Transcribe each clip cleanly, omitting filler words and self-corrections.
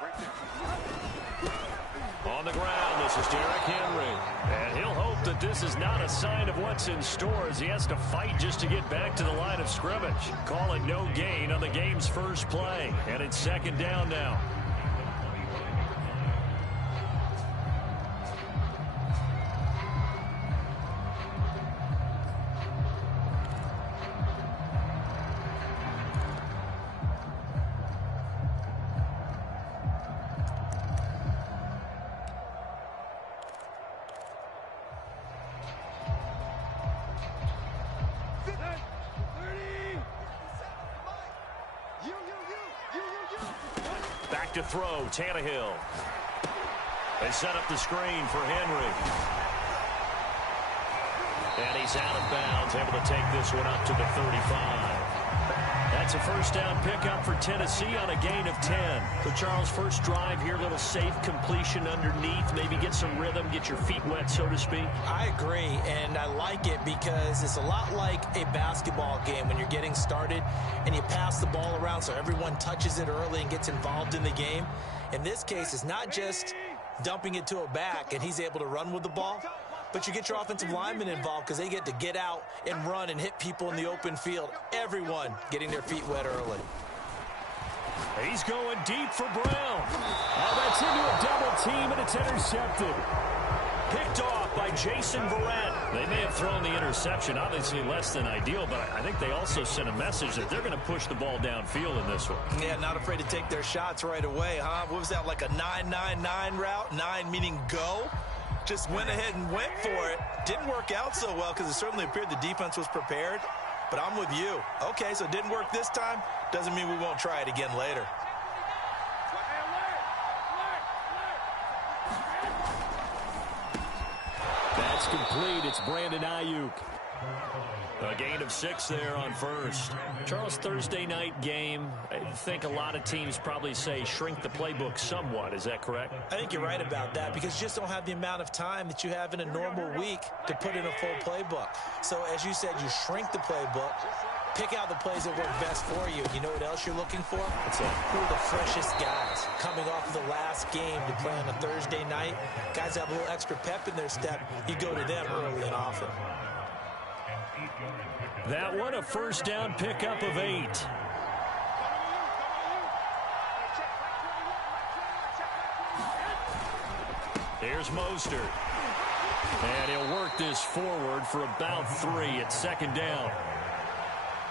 On the ground, this is Derrick Henry. And he'll hope that this is not a sign of what's in store as he has to fight just to get back to the line of scrimmage. Call it no gain on the game's first play. And it's second down now. Back to throw, Tannehill. They set up the screen for Henry. And he's out of bounds, able to take this one up to the 35. That's a first down pickup for Tennessee on a gain of 10. So, Charles, first drive here, little safe completion underneath. Maybe get some rhythm, get your feet wet, so to speak. I agree, and I like it because it's a lot like a basketball game when you're getting started and you pass the ball around so everyone touches it early and gets involved in the game. In this case, it's not just dumping it to a back and he's able to run with the ball, but you get your offensive linemen involved because they get to get out and run and hit people in the open field. Everyone getting their feet wet early. He's going deep for Brown. Oh, that's into a double team, and it's intercepted. Picked off by Jason Verrett. They may have thrown the interception, obviously less than ideal, but I think they also sent a message that they're going to push the ball downfield in this one. Yeah, not afraid to take their shots right away, huh? What was that, like a 9-9-9 route? 9 meaning go? Just went ahead and went for it. Didn't work out so well because it certainly appeared the defense was prepared. But I'm with you. Okay, so it didn't work this time. Doesn't mean we won't try it again later. That's complete. It's Brandon Ayuk. A gain of 6 there on first. Charles, Thursday night game. I think a lot of teams probably say shrink the playbook somewhat. Is that correct? I think you're right about that because you just don't have the amount of time that you have in a normal week to put in a full playbook. So, as you said, you shrink the playbook, pick out the plays that work best for you. You know what else you're looking for? Who are the freshest guys coming off of the last game to play on a Thursday night? Guys have a little extra pep in their step. You go to them early and often. That one a first down pickup of 8. Here's Mostert. And he'll work this forward for about 3 at second down.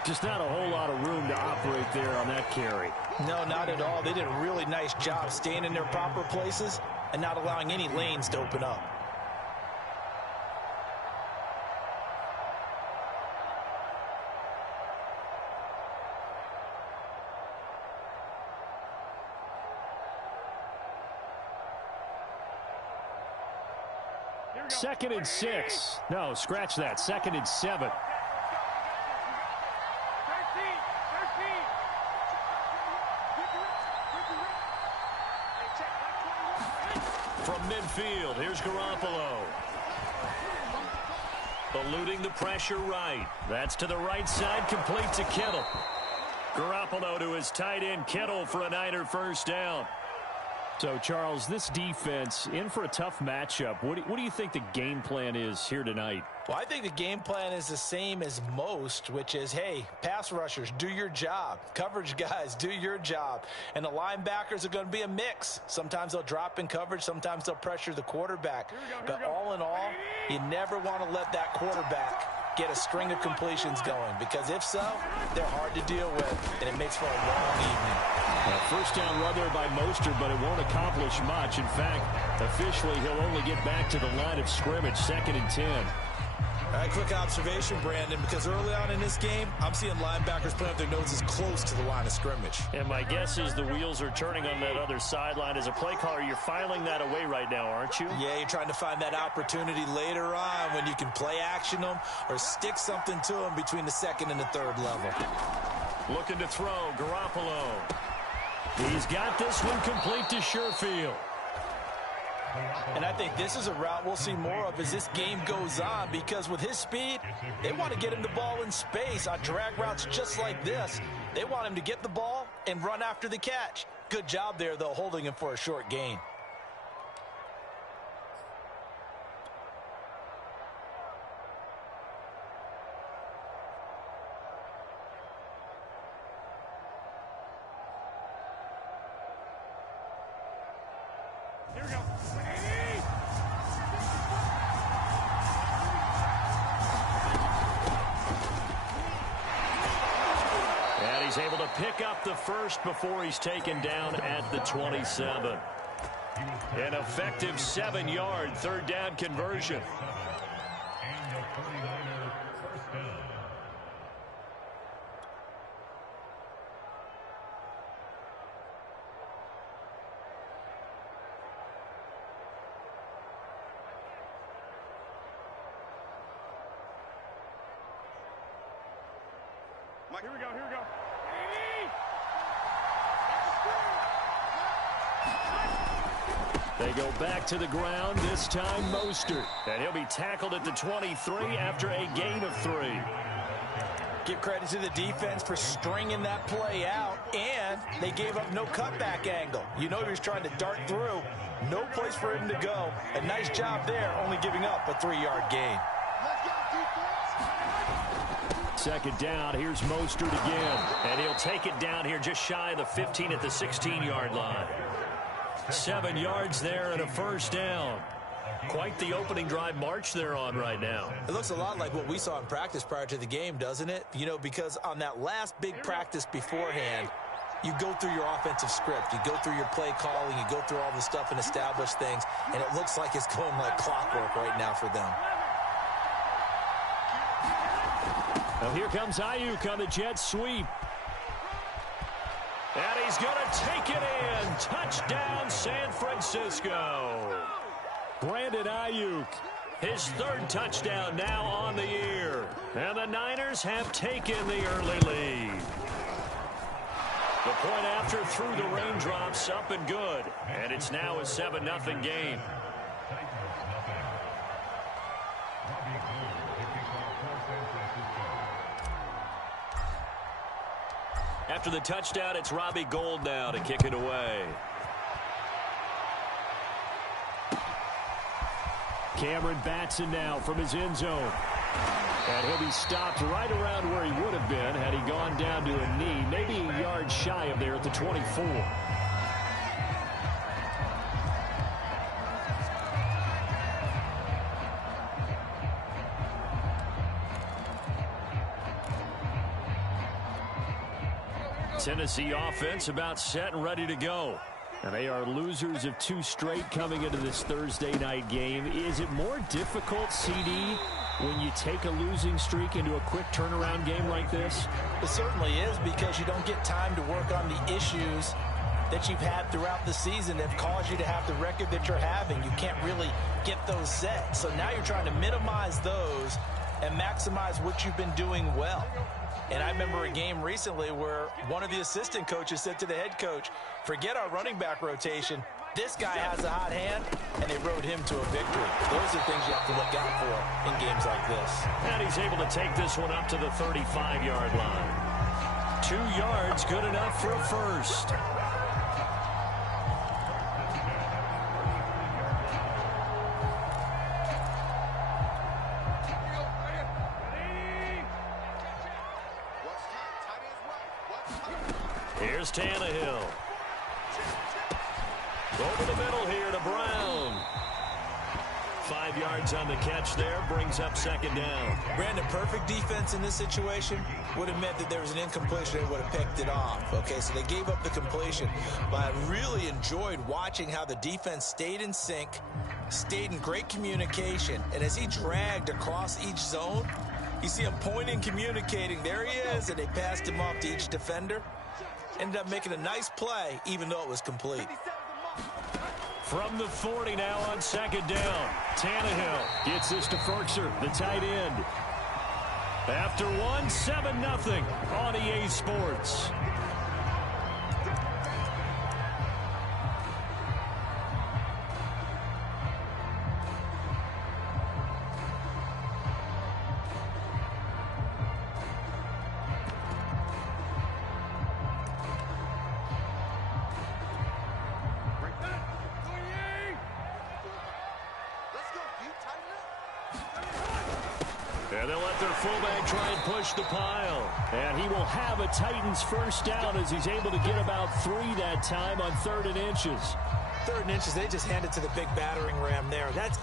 Just not a whole lot of room to operate there on that carry. No, not at all. They did a really nice job staying in their proper places and not allowing any lanes to open up. Second and 6. No, scratch that. Second and 7. From midfield, here's Garoppolo. Eluding the pressure right. That's to the right side, complete to Kittle. Garoppolo to his tight end, Kittle, for a Niner first down. So, Charles, this defense in for a tough matchup. What do you think the game plan is here tonight? Well, I think the game plan is the same as most, which is, hey, pass rushers, do your job. Coverage guys, do your job. And the linebackers are going to be a mix. Sometimes they'll drop in coverage. Sometimes they'll pressure the quarterback. But all in all, you never want to let that quarterback get a string of completions going, because if so, they're hard to deal with, and it makes for a long evening. First down run there by Mostert, but it won't accomplish much. In fact, officially, he'll only get back to the line of scrimmage, second and 10. All right, quick observation, Brandon, because early on in this game, I'm seeing linebackers putting up their noses close to the line of scrimmage. And my guess is the wheels are turning on that other sideline. As a play caller, you're filing that away right now, aren't you? Yeah, you're trying to find that opportunity later on when you can play action them or stick something to them between the second and the third level. Looking to throw, Garoppolo. He's got this one complete to Sherfield. And I think this is a route we'll see more of as this game goes on, because with his speed, they want to get him the ball in space on drag routes just like this. They want him to get the ball and run after the catch. Good job there, though, holding him for a short gain. Here we go. And he's able to pick up the first before he's taken down at the 27. An effective 7-yard third down conversion. And the 49er first down. Mike, here we go, here we go. They go back to the ground, this time Mostert. And he'll be tackled at the 23 after a gain of 3. Give credit to the defense for stringing that play out, and they gave up no cutback angle. You know he was trying to dart through. No place for him to go. A nice job there, only giving up a 3-yard gain. Second down, here's Mostert again. And he'll take it down here just shy of the 15 at the 16-yard line. 7 yards there and a first down. Quite the opening drive march they're on right now. It looks a lot like what we saw in practice prior to the game, doesn't it? You know, because on that last big practice beforehand, you go through your offensive script. You go through your play calling. You go through all the stuff and establish things. And it looks like it's going like clockwork right now for them. Now here comes Ayuk on the jet sweep. And he's going to take it in. Touchdown, San Francisco. Brandon Ayuk, his third touchdown now on the year. And the Niners have taken the early lead. The point after through the raindrops, up and good. And it's now a 7-0 game. After the touchdown, it's Robbie Gould now to kick it away. Cameron Batson now from his end zone. And he'll be stopped right around where he would have been had he gone down to a knee, maybe a yard shy of there at the 24. Tennessee offense about set and ready to go. And they are losers of 2 straight coming into this Thursday night game. Is it more difficult, CD, when you take a losing streak into a quick turnaround game like this? It certainly is, because you don't get time to work on the issues that you've had throughout the season that have caused you to have the record that you're having. You can't really get those set. So now you're trying to minimize those and maximize what you've been doing well. And I remember a game recently where one of the assistant coaches said to the head coach, forget our running back rotation. This guy has a hot hand, and they rode him to a victory. Those are things you have to look out for in games like this. And he's able to take this one up to the 35-yard line. 2 yards, good enough for a first. Here's Tannehill. Over the middle here to Brown. 5 yards on the catch there, brings up second down. Brandon, perfect defense in this situation would have meant that there was an incompletion. They would have picked it off. Okay, so they gave up the completion. But I really enjoyed watching how the defense stayed in sync, stayed in great communication. And as he dragged across each zone, you see him pointing, communicating. There he is, and they passed him off to each defender. Ended up making a nice play, even though it was complete. From the 40 now on second down. Tannehill gets this to Ferkser, the tight end. After 7-0 on EA Sports. And they'll let their fullback try and push the pile. And he will have a Titans first down as he's able to get about 3 that time on 3rd and inches. 3rd and inches, they just hand it to the big battering ram there. That's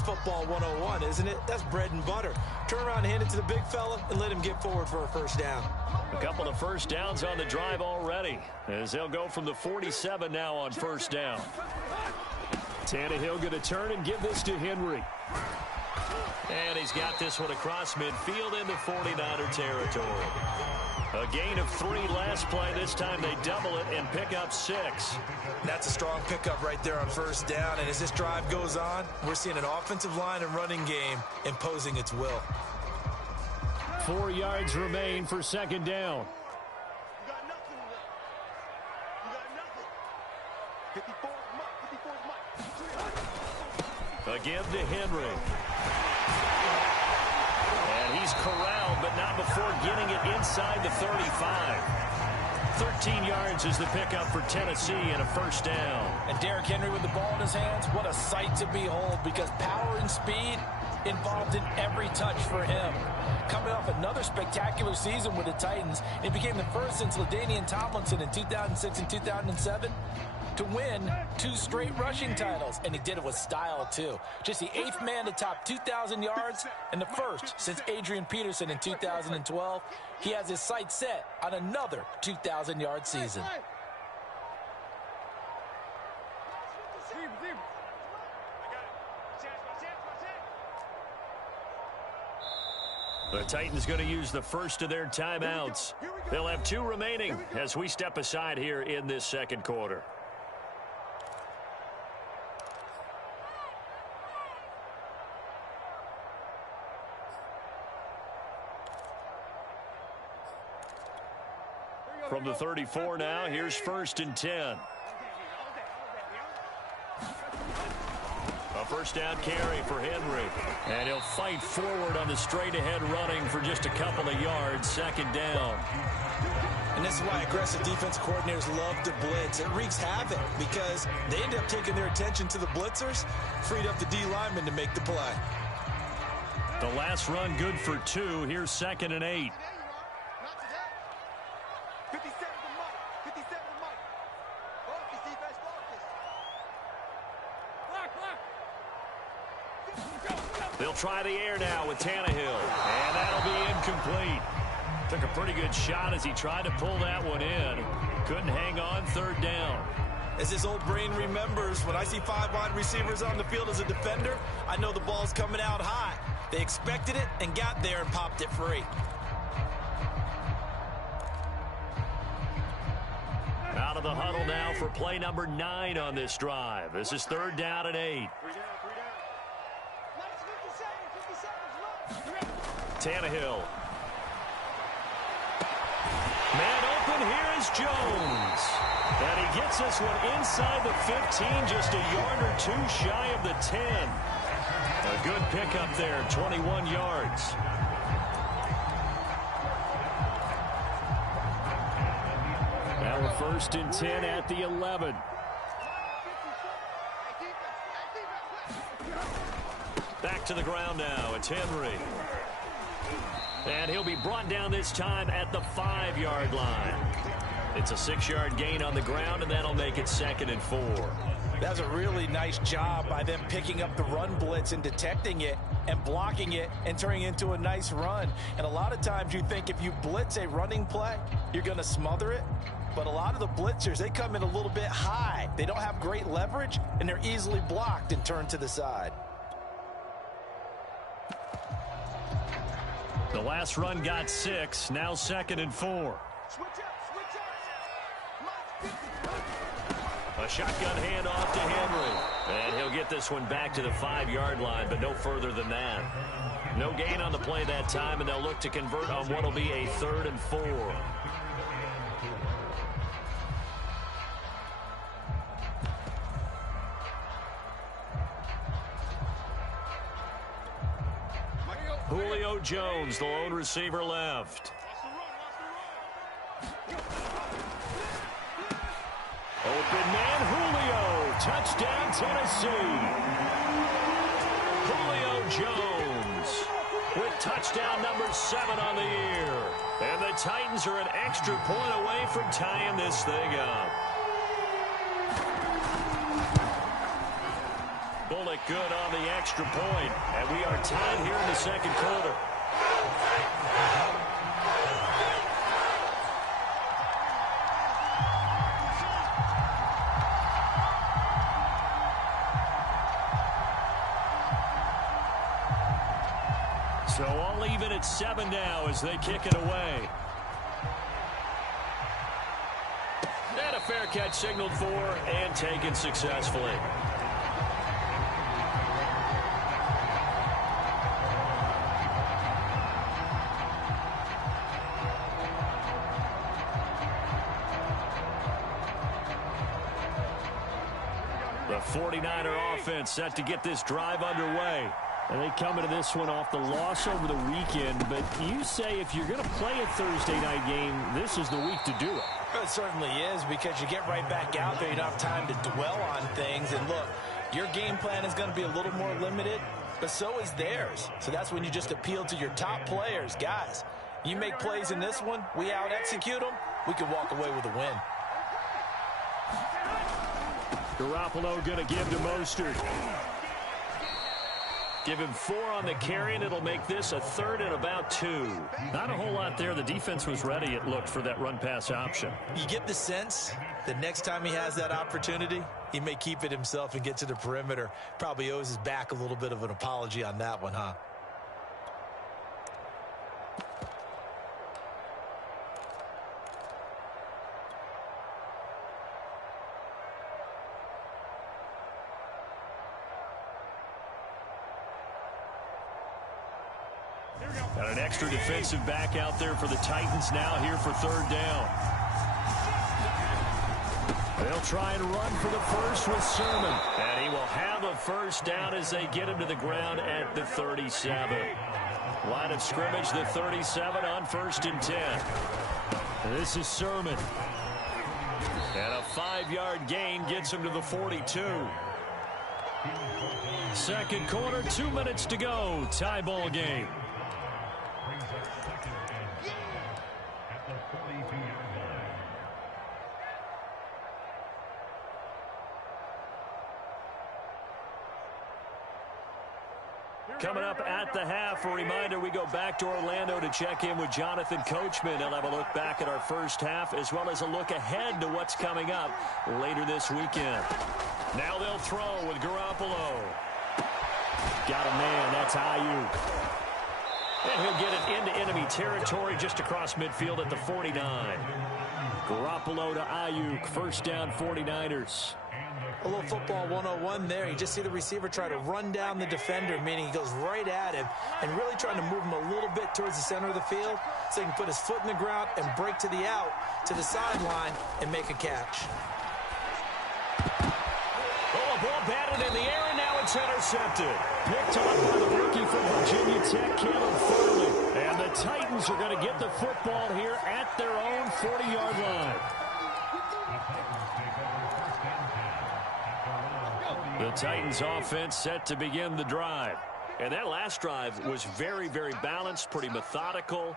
football 101, isn't it? That's bread and butter. Turn around and hand it to the big fella and let him get forward for a first down. A couple of first downs on the drive already, as they'll go from the 47 now on first down. Tannehill going to turn and give this to Henry. And he's got this one across midfield into 49er territory. A gain of 3 last play. This time they double it and pick up 6. That's a strong pickup right there on first down. And as this drive goes on, we're seeing an offensive line and running game imposing its will. 4 yards remain for 2nd down. You got nothing left. You got nothing. 54 is Mike. 54 is Mike. A give to Henry. And he's corralled, but not before getting it inside the 35. 13 yards is the pickup for Tennessee and a first down. And Derrick Henry with the ball in his hands, what a sight to behold, because power and speed involved in every touch for him. Coming off another spectacular season with the Titans, it became the first since LaDainian Tomlinson in 2006 and 2007 to win 2 straight rushing titles, and he did it with style too. Just the 8th man to top 2,000 yards and the first since Adrian Peterson in 2012. He has his sights set on another 2,000-yard season. The Titans going to use the first of their timeouts. They'll have 2 remaining as we step aside here in this 2nd quarter. From the 34 now, here's 1st and 10. A first down carry for Henry. And he'll fight forward on the straight-ahead running for just a couple of yards. 2nd down. And this is why aggressive defense coordinators love to blitz. It wreaks havoc because they end up taking their attention to the blitzers, freed up the D lineman to make the play. The last run good for 2. Here's 2nd and 8. They'll try the air now with Tannehill, and that'll be incomplete. Took a pretty good shot as he tried to pull that one in. Couldn't hang on. 3rd down. As his old brain remembers, when I see 5 wide receivers on the field as a defender, I know the ball's coming out hot. They expected it and got there and popped it free. Out of the huddle now for play number 9 on this drive. This is 3rd down and 8. Tannehill. Man open, here is Jones. And he gets this one inside the 15, just a yard or 2 shy of the 10. A good pickup there, 21 yards. Now a 1st and 10 at the 11. Back to the ground now. It's Henry. And he'll be brought down this time at the 5-yard line. It's a 6-yard gain on the ground, and that'll make it 2nd and 4. That's a really nice job by them picking up the run blitz and detecting it and blocking it and turning it into a nice run. And a lot of times you think if you blitz a running play, you're going to smother it. But a lot of the blitzers, they come in a little bit high. They don't have great leverage, and they're easily blocked and turned to the side. The last run got 6, now 2nd and 4. A shotgun handoff to Henry. And he'll get this one back to the 5-yard line, but no further than that. No gain on the play that time, and they'll look to convert on what will be a 3rd and 4. Julio Jones, the lone receiver left. Open man, Julio. Touchdown, Tennessee. Julio Jones. with touchdown number 7 on the year. And the Titans are an extra point away from tying this thing up. Bullock good on the extra point, and we are tied here in the second quarter. So all even at 7 now as they kick it away. And a fair catch signaled for and taken successfully. The 49er offense set to get this drive underway. And they come into this one off the loss over the weekend. But you say if you're going to play a Thursday night game, this is the week to do it. It certainly is, because you get right back out there. You don't have time to dwell on things. And look, your game plan is going to be a little more limited, but so is theirs. So that's when you just appeal to your top players. Guys, you make plays in this one, we out-execute them, we can walk away with a win. Garoppolo going to give to Mostert. Give him 4 on the carry, and it'll make this a 3rd and about 2. Not a whole lot there. The defense was ready, it looked, for that run-pass option. You get the sense that next time he has that opportunity, he may keep it himself and get to the perimeter. Probably owes his back a little bit of an apology on that one, huh? Got an extra defensive back out there for the Titans now here for 3rd down. They'll try and run for the first with Sermon. And he will have a first down as they get him to the ground at the 37. Line of scrimmage, the 37 on 1st and 10. And this is Sermon. And a 5-yard gain gets him to the 42. Second quarter, 2 minutes to go. Tie ball game. Coming up at the half, a reminder, we go back to Orlando to check in with Jonathan Coachman. He'll have a look back at our first half as well as a look ahead to what's coming up later this weekend. Now they'll throw with Garoppolo. Got a man, that's Ayuk. And he'll get it into enemy territory just across midfield at the 49. Garoppolo to Ayuk, first down 49ers. A little football 101 there. You just see the receiver try to run down the defender, meaning he goes right at him and really trying to move him a little bit towards the center of the field so he can put his foot in the ground and break to the out, to the sideline, and make a catch. Oh, a ball batted in the air, and now it's intercepted. Picked off by the rookie from Virginia Tech, Caleb Farley. And the Titans are going to get the football here at their own 40-yard line. The Titans offense set to begin the drive. And that last drive was very, very balanced, pretty methodical.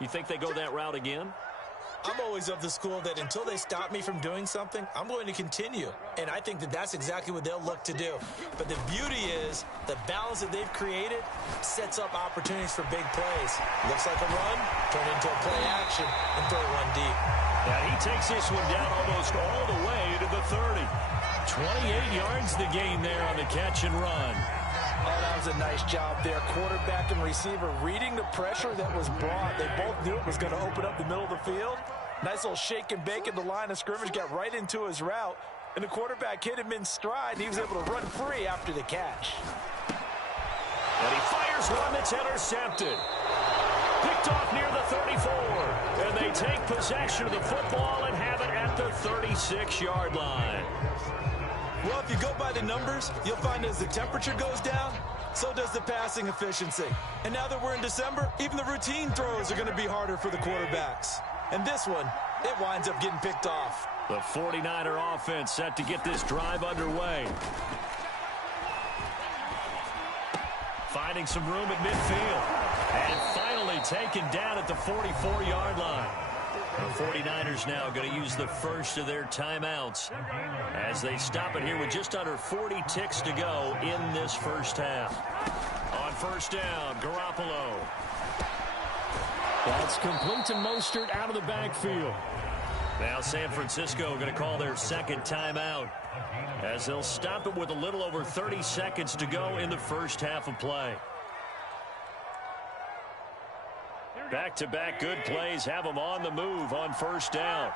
You think they go that route again? I'm always of the school that until they stop me from doing something, I'm going to continue. And I think that that's exactly what they'll look to do. But the beauty is the balance that they've created sets up opportunities for big plays. Looks like a run, turn into a play action, and throw one deep. Yeah, he takes this one down almost all the way to the 30. 28 yards the gain there on the catch and run. Oh, that was a nice job there. Quarterback and receiver reading the pressure that was brought. They both knew it was going to open up the middle of the field. Nice little shake and bake at the line of scrimmage, got right into his route. And the quarterback hit him in stride, and he was able to run free after the catch. And he fires one that's intercepted. Picked off near the 34. And they take possession of the football and have it at the 36-yard line. Well, if you go by the numbers, you'll find as the temperature goes down, so does the passing efficiency. And now that we're in December, even the routine throws are going to be harder for the quarterbacks. And this one, it winds up getting picked off. The 49er offense set to get this drive underway. Finding some room at midfield. And finally taken down at the 44-yard line. The 49ers now going to use the first of their timeouts as they stop it here with just under 40 ticks to go in this first half. On first down, Garoppolo. That's complete to Mostert out of the backfield. Now San Francisco going to call their second timeout as they'll stop it with a little over 30 seconds to go in the first half of play. Back-to-back good plays have them on the move on first down.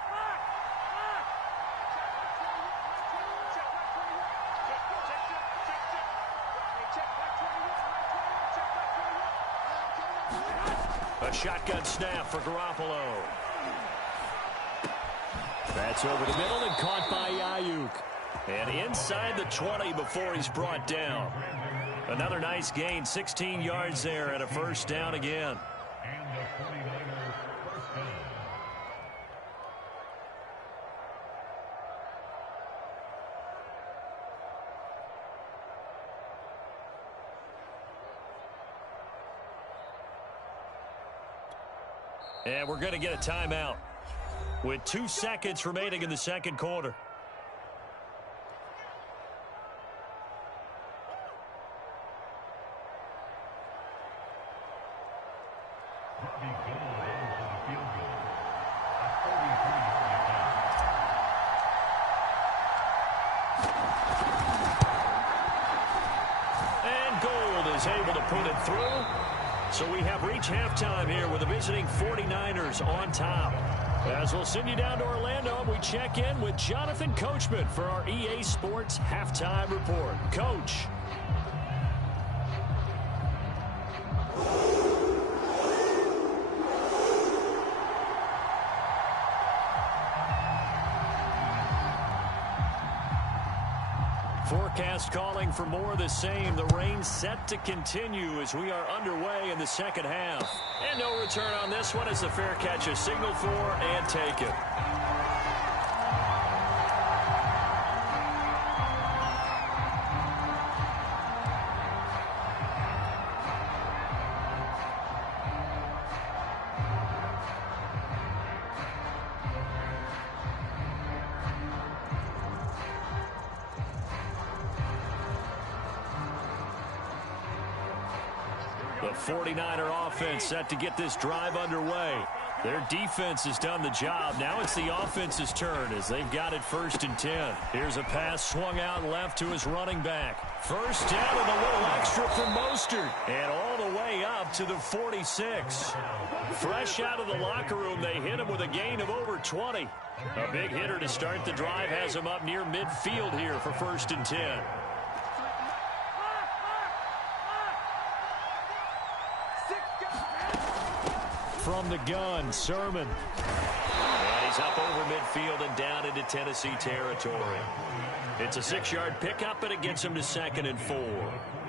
A shotgun snap for Garoppolo. That's over the middle and caught by Ayuk. And inside the 20 before he's brought down. Another nice gain, 16 yards there and a first down again. And the 49er first down. And we're going to get a timeout with 2 seconds remaining in the second quarter. And Gold is able to put it through. So we have reached halftime here with the visiting 49ers on top. As we'll send you down to Orlando, we check in with Jonathan Coachman for our EA Sports Halftime Report. Coach. Forecast calling for more of the same. The rain set to continue as we are underway in the second half. And no return on this one as the fair catch is signaled for and taken. The 49er offense set to get this drive underway. Their defense has done the job. Now it's the offense's turn as they've got it 1st and 10. Here's a pass swung out left to his running back. First down and a little extra for Mostert. And all the way up to the 46. Fresh out of the locker room, they hit him with a gain of over 20. A big hitter to start the drive has him up near midfield here for 1st and 10. From the gun, Sermon. And he's up over midfield and down into Tennessee territory. It's a 6-yard pickup, and it gets him to 2nd and 4.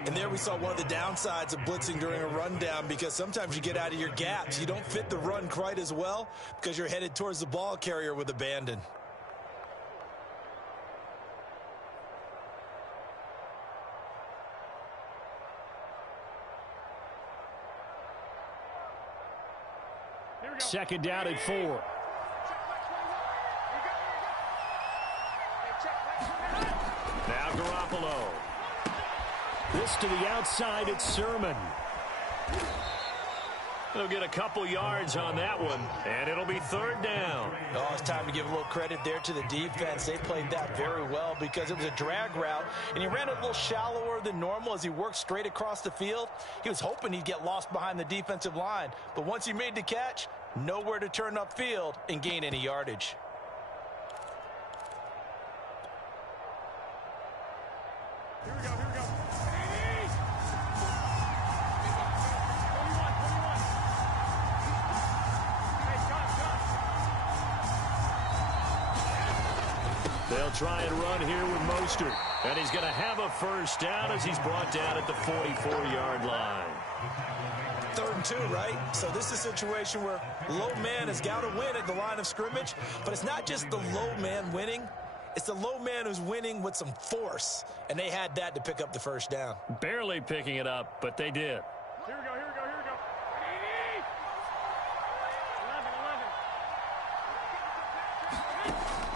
And there we saw one of the downsides of blitzing during a rundown, because sometimes you get out of your gaps. You don't fit the run quite as well because you're headed towards the ball carrier with abandon. Second down and 4. Now Garoppolo. This to the outside, it's Sermon. They'll get a couple yards on that one, and it'll be 3rd down. Oh, it's time to give a little credit there to the defense. They played that very well because it was a drag route, and he ran a little shallower than normal as he worked straight across the field. He was hoping he'd get lost behind the defensive line, but once he made the catch, nowhere to turn upfield and gain any yardage. Here we go, here we go. They'll try and run here with Mostert. And he's going to have a first down as he's brought down at the 44-yard line. 3rd and 2, right? So this is a situation where low man has got to win at the line of scrimmage, but it's not just the low man winning. It's the low man who's winning with some force, and they had that to pick up the first down. Barely picking it up, but they did. Here we go, here we go, here we go.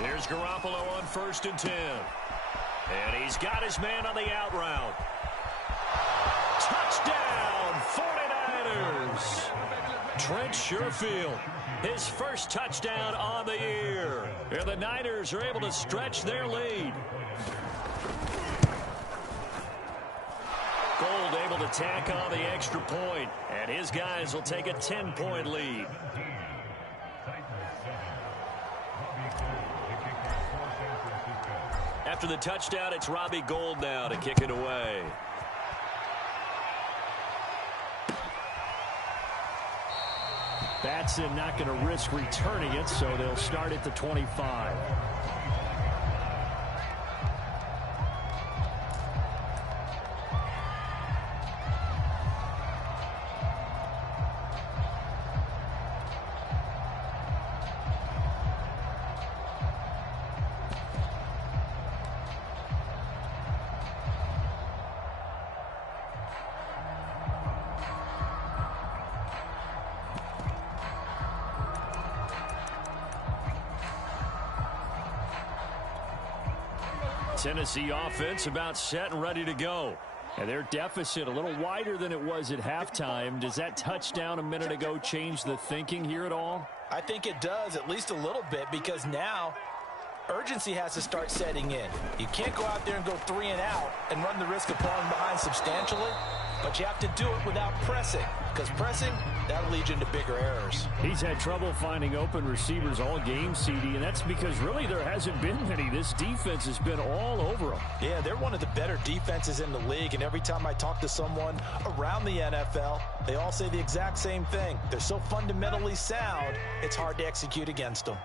Here's Garoppolo on 1st and 10. And he's got his man on the out route. Touchdown, 49ers. Trent Sherfield, his first touchdown on the year. And the Niners are able to stretch their lead. Gold able to tack on the extra point, and his guys will take a 10-point lead. After the touchdown, it's Robbie Gould now to kick it away. Batson not going to risk returning it, so they'll start at the 25. Tennessee offense about set and ready to go. And their deficit a little wider than it was at halftime. Does that touchdown a minute ago change the thinking here at all? I think it does, at least a little bit, because now urgency has to start setting in. You can't go out there and go 3 and out and run the risk of falling behind substantially, but you have to do it without pressing, because pressing, that'll lead you into bigger errors. He's had trouble finding open receivers all game, CD, and that's because really there hasn't been many. This defense has been all over them. Yeah, they're one of the better defenses in the league, and every time I talk to someone around the NFL, they all say the exact same thing. They're so fundamentally sound, it's hard to execute against them.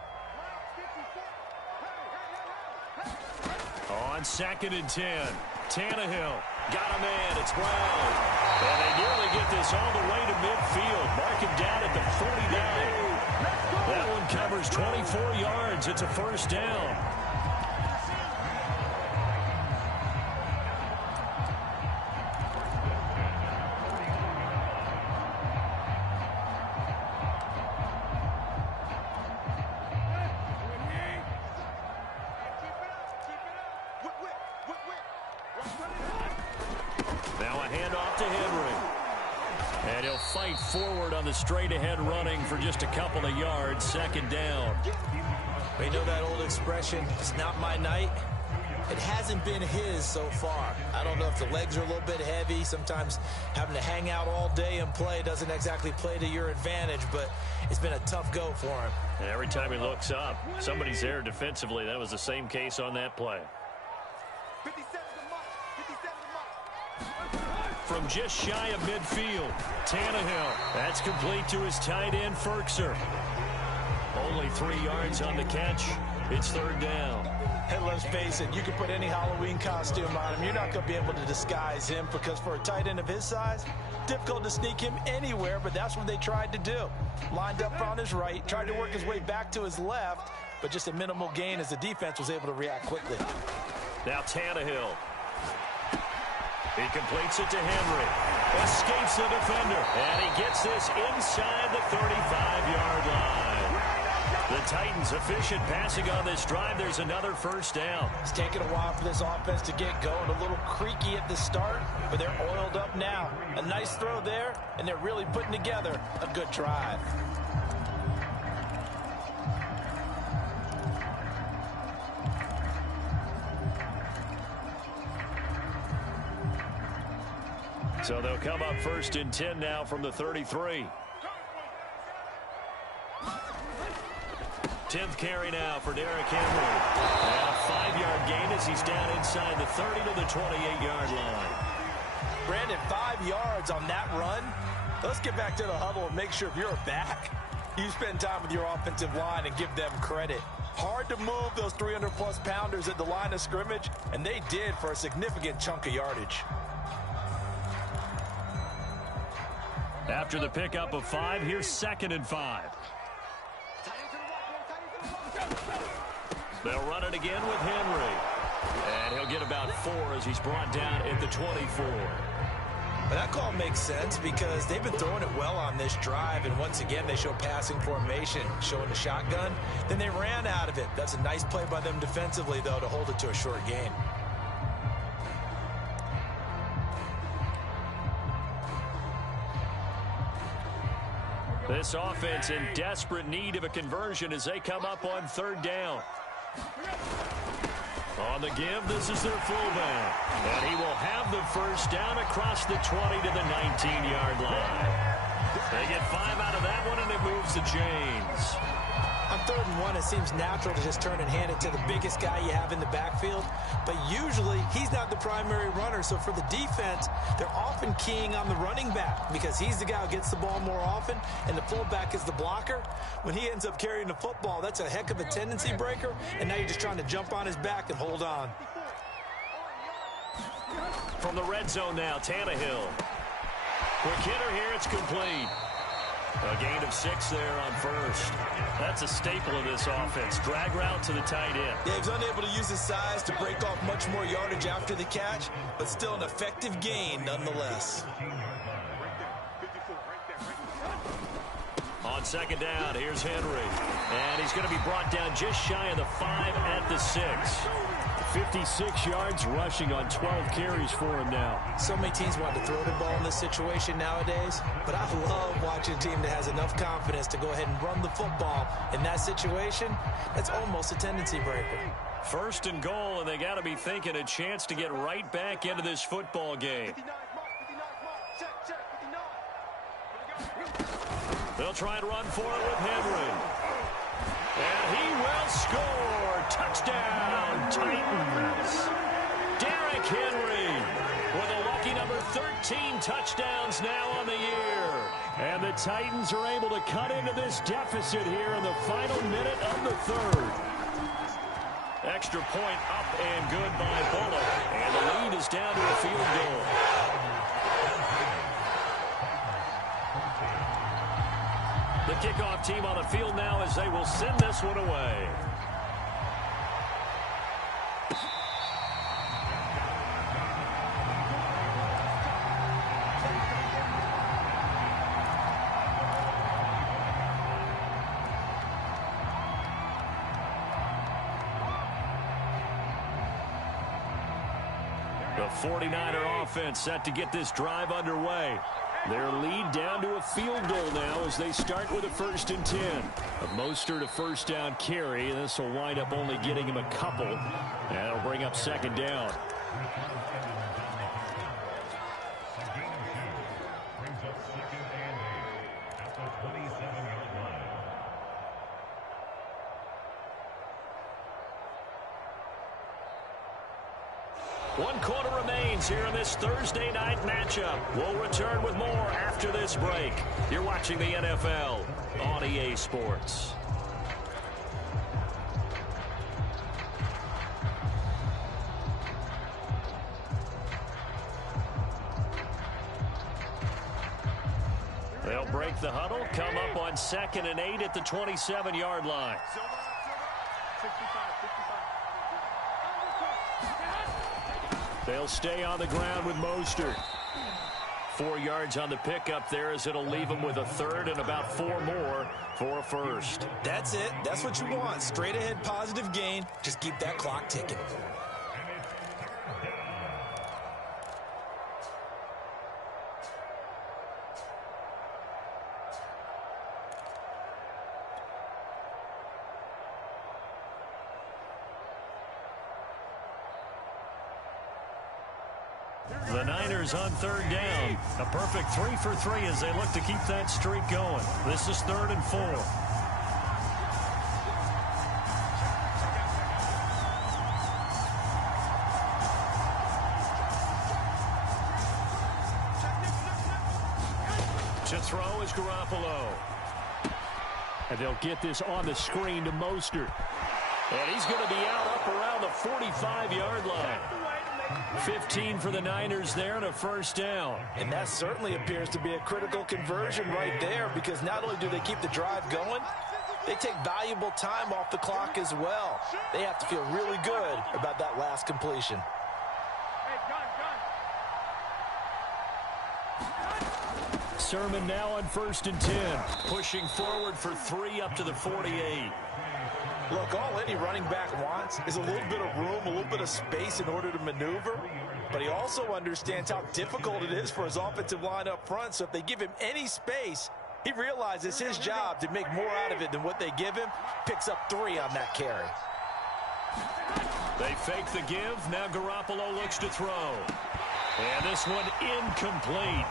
On 2nd and 10, Tannehill got a man. It's Brown. And they nearly get this all the way to midfield. Mark him down at the 49. That one covers 24 yards. It's a first down. Now a handoff to Henry. And he'll fight forward on the straight-ahead running for just a couple of yards. 2nd down. We know that old expression, it's not my night. It hasn't been his so far. I don't know if the legs are a little bit heavy. Sometimes having to hang out all day and play doesn't exactly play to your advantage, but it's been a tough go for him. And every time he looks up, somebody's there defensively. That was the same case on that play. 57 to mark. 57 to mark. From just shy of midfield, Tannehill. That's complete to his tight end, Ferkser. Only 3 yards on the catch. It's 3rd down. And let's face it, you can put any Halloween costume on him. You're not going to be able to disguise him, because for a tight end of his size, difficult to sneak him anywhere, but that's what they tried to do. Lined up on his right, tried to work his way back to his left, but just a minimal gain as the defense was able to react quickly. Now Tannehill. He completes it to Henry. Escapes the defender. And he gets this inside the 35-yard line. The Titans efficient passing on this drive. There's another first down. It's taken a while for this offense to get going. A little creaky at the start, but they're oiled up now. A nice throw there, and they're really putting together a good drive. So they'll come up 1st and 10 now from the 33. 10th carry now for Derrick Henry. And a 5-yard gain as he's down inside the 30 to the 28-yard line. Brandon, 5 yards on that run. Let's get back to the huddle and make sure if you're back, you spend time with your offensive line and give them credit. Hard to move those 300-plus pounders at the line of scrimmage, and they did for a significant chunk of yardage. After the pickup of 5, here's 2nd and 5. They'll run it again with Henry. And he'll get about 4 as he's brought down at the 24. But that call makes sense because they've been throwing it well on this drive, and once again they show passing formation, showing the shotgun. Then they ran out of it. That's a nice play by them defensively, though, to hold it to a short gain. This offense in desperate need of a conversion as they come up on third down. On the give, this is their fullback. And he will have the first down across the 20 to the 19-yard line. They get 5 out of that one, and it moves to James. On 3rd and 1, it seems natural to just turn and hand it to the biggest guy you have in the backfield. But usually, he's not the primary runner. So for the defense, they're often keying on the running back because he's the guy who gets the ball more often, and the fullback is the blocker. When he ends up carrying the football, that's a heck of a tendency breaker, and now you're just trying to jump on his back and hold on. From the red zone now, Tannehill. Quick hitter here, it's complete. A gain of 6 there on first. That's a staple of this offense. Drag route to the tight end. Yeah, he was unable to use his size to break off much more yardage after the catch, but still an effective gain nonetheless. On second down, here's Henry. And he's going to be brought down just shy of the 5 at the 6. 56 yards rushing on 12 carries for him now. So many teams want to throw the ball in this situation nowadays, but I love watching a team that has enough confidence to go ahead and run the football. In that situation, that's almost a tendency breaker. 1st and goal, and they got to be thinking a chance to get right back into this football game. They'll try and run for it with Henry. And he will score. Touchdown, Titans. Derrick Henry with a lucky number 13 touchdowns now on the year. And the Titans are able to cut into this deficit here in the final minute of the 3rd. Extra point up and good by Bullock. And the lead is down to a field goal. The kickoff team on the field now as they will send this one away. The 49er offense set to get this drive underway. Their lead down to a field goal now as they start with a 1st and 10. A Mostert a first down carry. This will wind up only getting him a couple. And it'll bring up 2nd down. Brings up 2nd and 8 at the 27-yard line. One quarter remains here in this Thursday night matchup. We'll return with more after this break. You're watching the NFL on EA Sports. They'll break the huddle, come up on 2nd and 8 at the 27-yard line. They'll stay on the ground with Mostert. 4 yards on the pickup there as it'll leave them with a 3rd and about 4 more for a 1st. That's it. That's what you want. Straight ahead positive gain. Just keep that clock ticking. The Niners on 3rd down. A perfect 3 for 3 as they look to keep that streak going. This is 3rd and 4. To throw is Garoppolo. And they'll get this on the screen to Mostert. And he's going to be out up around the 45-yard line. 15 for the Niners there and a 1st down. And that certainly appears to be a critical conversion right there because not only do they keep the drive going, they take valuable time off the clock as well. They have to feel really good about that last completion. Sermon now on 1st and 10. Pushing forward for 3 up to the 48. Look, all any running back wants is a little bit of room, a little bit of space in order to maneuver. But he also understands how difficult it is for his offensive line up front. So if they give him any space, he realizes his job to make more out of it than what they give him. Picks up 3 on that carry. They fake the give. Now Garoppolo looks to throw. And this one incomplete.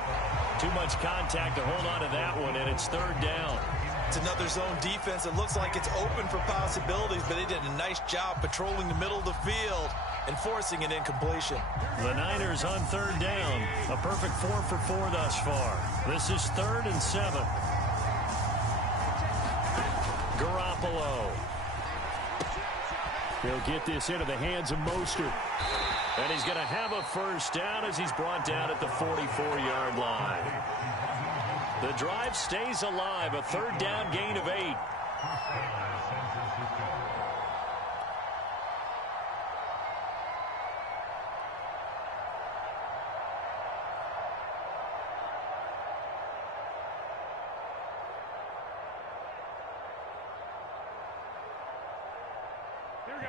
Too much contact to hold on to that one, and it's 3rd down. It's another zone defense. It looks like it's open for possibilities, but they did a nice job patrolling the middle of the field and forcing an incompletion. The Niners on 3rd down. A perfect 4 for 4 thus far. This is 3rd and 7. Garoppolo. He'll get this into the hands of Mostert. And he's going to have a 1st down as he's brought down at the 44-yard line. The drive stays alive. A 3rd down gain of 8.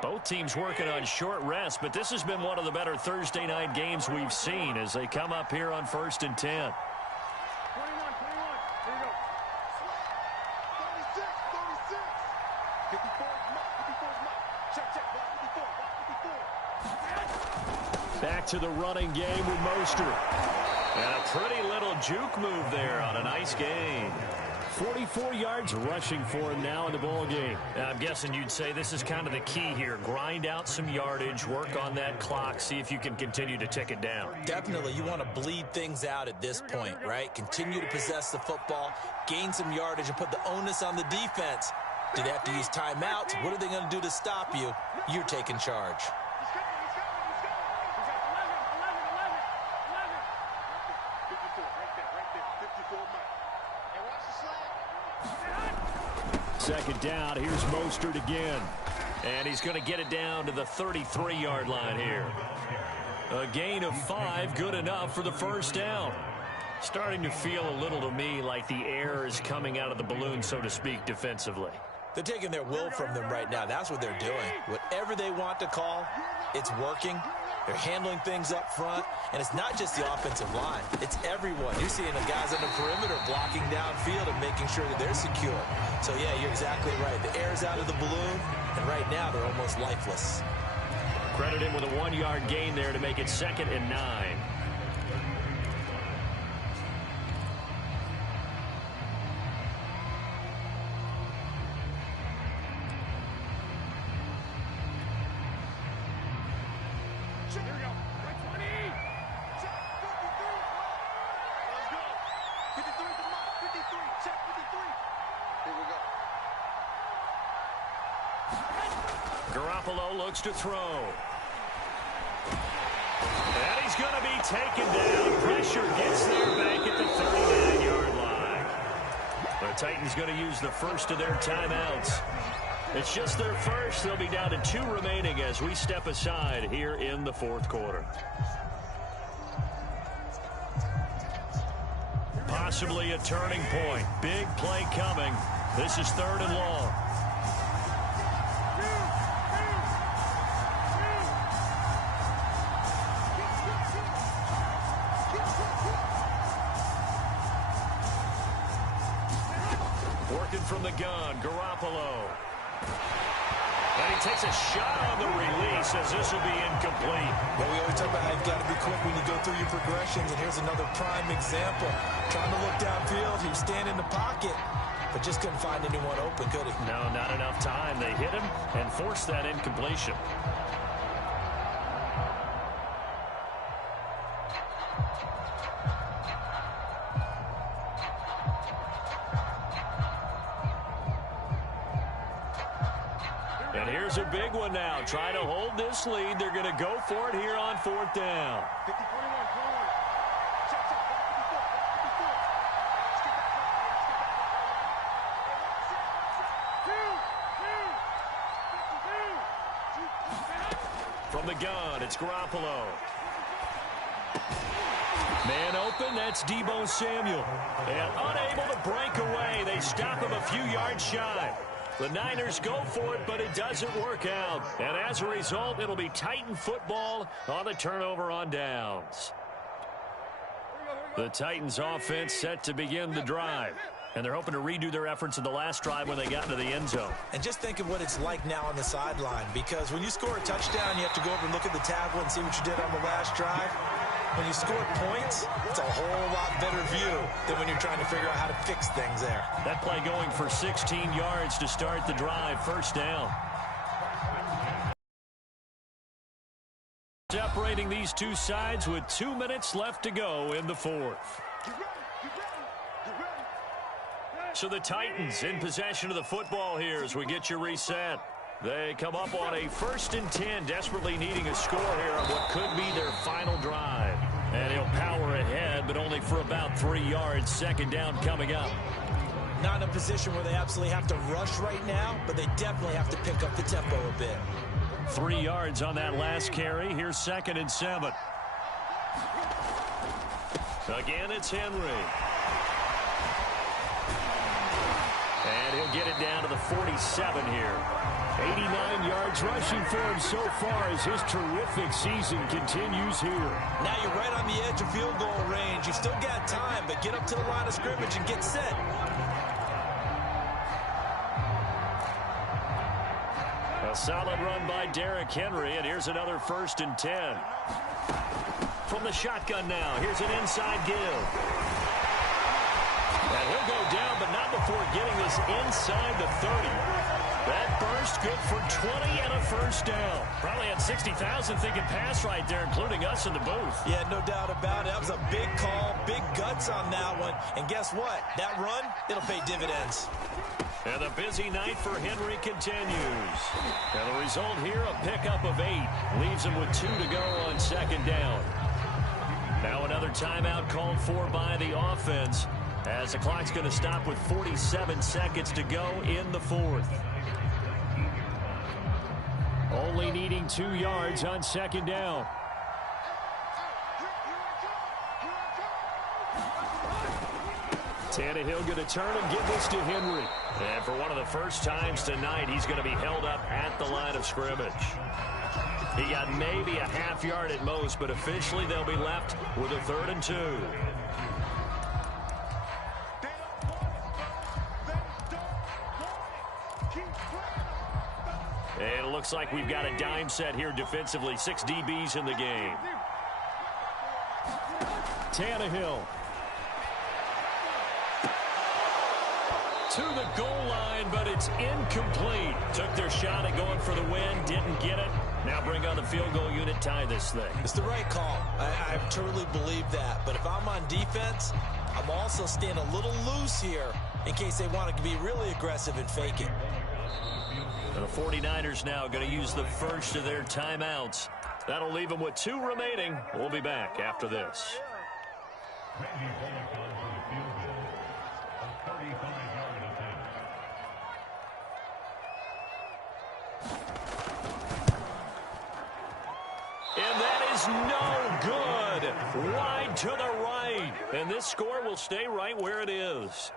Both teams working on short rest, but this has been one of the better Thursday night games we've seen as they come up here on 1st and 10. 21, 21. Here we go. 36, 36. 54 is Mike. 54 is Mike. Check, block 54, block 54. Back to the running game with Mostert. And a pretty little juke move there on a nice gain. 44 yards rushing for him now in the ball game. I'm guessing you'd say this is kind of the key here. Grind out some yardage, work on that clock, see if you can continue to tick it down. Definitely, you want to bleed things out at this point, right? Continue to possess the football, gain some yardage, and put the onus on the defense. Do they have to use timeouts? What are they going to do to stop you? You're taking charge. Second down, here's Mostert again. And he's going to get it down to the 33-yard line here. A gain of 5, good enough for the 1st down. Starting to feel a little to me like the air is coming out of the balloon, so to speak, defensively. They're taking their will from them right now. That's what they're doing. Whatever they want to call, it's working. They're handling things up front, and it's not just the offensive line. It's everyone. You're seeing the guys on the perimeter blocking downfield and making sure that they're secure. So, yeah, you're exactly right. The air's out of the balloon, and right now they're almost lifeless. Credit him with a 1-yard gain there to make it 2nd and 9. Garoppolo looks to throw. And he's going to be taken down. Pressure gets there back at the 39-yard line. The Titans going to use the first of their timeouts. It's just their first. They'll be down to 2 remaining as we step aside here in the 4th quarter. Possibly a turning point. Big play coming. This is 3rd and long. Working from the gun, Garoppolo. And he takes a shot on the release as this will be incomplete. Well, we always talk about how you've got to be quick when you go through your progressions, and here's another prime example. Trying to look downfield, he was standing in the pocket, but just couldn't find anyone open, could he? No, not enough time. They hit him and forced that incompletion. And here's a big one now. Trying to hold this lead. They're going to go for it here on 4th down. 50, 21, 21. Check, block 54, block 54. Let's get back up. From the gun, it's Garoppolo. Man open, that's Deebo Samuel. And unable to break away, they stop him a few yards shy. The Niners go for it, but it doesn't work out. And as a result, it'll be Titan football on the turnover on downs. The Titans offense set to begin the drive. And they're hoping to redo their efforts in the last drive when they got into the end zone. And just think of what it's like now on the sideline, because when you score a touchdown, you have to go over and look at the tablet and see what you did on the last drive. When you score points, it's a whole lot better view than when you're trying to figure out how to fix things there. That play going for 16 yards to start the drive, first down. Separating these two sides with 2 minutes left to go in the fourth. So the Titans in possession of the football here as we get you reset. They come up on a 1st and 10, desperately needing a score here on what could be their final drive. And he'll power ahead, but only for about 3 yards. Second down coming up. Not in a position where they absolutely have to rush right now, but they definitely have to pick up the tempo a bit. 3 yards on that last carry. Here's 2nd and 7. Again, it's Henry. And he'll get it down to the 47 here. 89 yards rushing for him so far as his terrific season continues here. Now you're right on the edge of field goal range. You've still got time, but get up to the line of scrimmage and get set. A solid run by Derrick Henry, and here's another 1st and 10. From the shotgun now, here's an inside give. And he'll go down, but not before getting this inside the 30. That burst good for 20 and a first down. Probably had 60,000 thinking pass right there, including us in the booth. Yeah, no doubt about it. That was a big call, big guts on that one. And guess what? That run, it'll pay dividends. And the busy night for Henry continues. And the result here, a pickup of 8. Leaves him with 2 to go on 2nd down. Now another timeout called for by the offense, as the clock's going to stop with 47 seconds to go in the fourth. Only needing 2 yards on 2nd down. Tannehill going to turn and give this to Henry. And for one of the first times tonight, he's going to be held up at the line of scrimmage. He got maybe a half yard at most, but officially they'll be left with a 3rd and 2. And it looks like we've got a dime set here defensively. 6 DBs in the game. Tannehill. To the goal line, but it's incomplete. Took their shot at going for the win, didn't get it. Now bring on the field goal unit, tie this thing. It's the right call. I truly believe that. But if I'm on defense, I'm also staying a little loose here in case they want to be really aggressive and fake it. And the 49ers now going to use the first of their timeouts. That'll leave them with 2 remaining. We'll be back after this. And that is no good. Wide to the right. And this score will stay right where it is.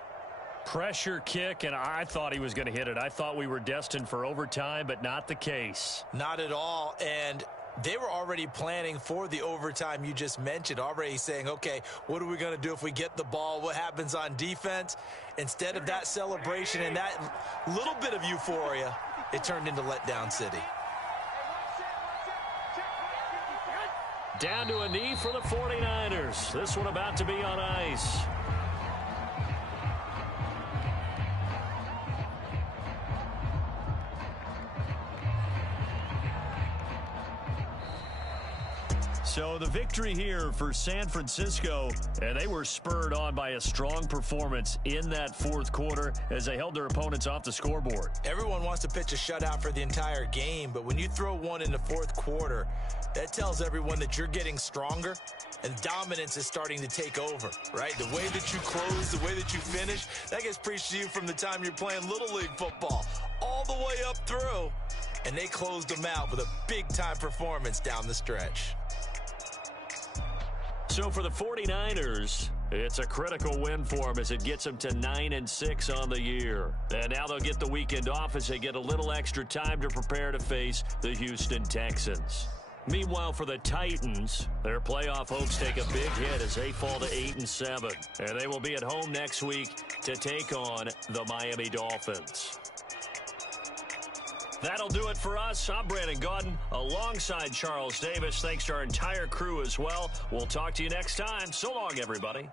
Pressure kick, and I thought he was going to hit it. I thought we were destined for overtime, but not the case. Not at all. And they were already planning for the overtime you just mentioned, already saying, okay, what are we going to do if we get the ball? What happens on defense? Instead of that celebration and that little bit of euphoria, it turned into letdown city. Down to a knee for the 49ers. This one about to be on ice. So the victory here for San Francisco, and they were spurred on by a strong performance in that fourth quarter as they held their opponents off the scoreboard. Everyone wants to pitch a shutout for the entire game, but when you throw one in the fourth quarter, that tells everyone that you're getting stronger and dominance is starting to take over, right? The way that you close, the way that you finish, that gets preached to you from the time you're playing Little League football all the way up through, and they closed them out with a big-time performance down the stretch. So for the 49ers, it's a critical win for them as it gets them to 9-6 on the year. And now they'll get the weekend off as they get a little extra time to prepare to face the Houston Texans. Meanwhile, for the Titans, their playoff hopes take a big hit as they fall to 8-7. And they will be at home next week to take on the Miami Dolphins. That'll do it for us. I'm Brandon Gaudin alongside Charles Davis. Thanks to our entire crew as well. We'll talk to you next time. So long, everybody.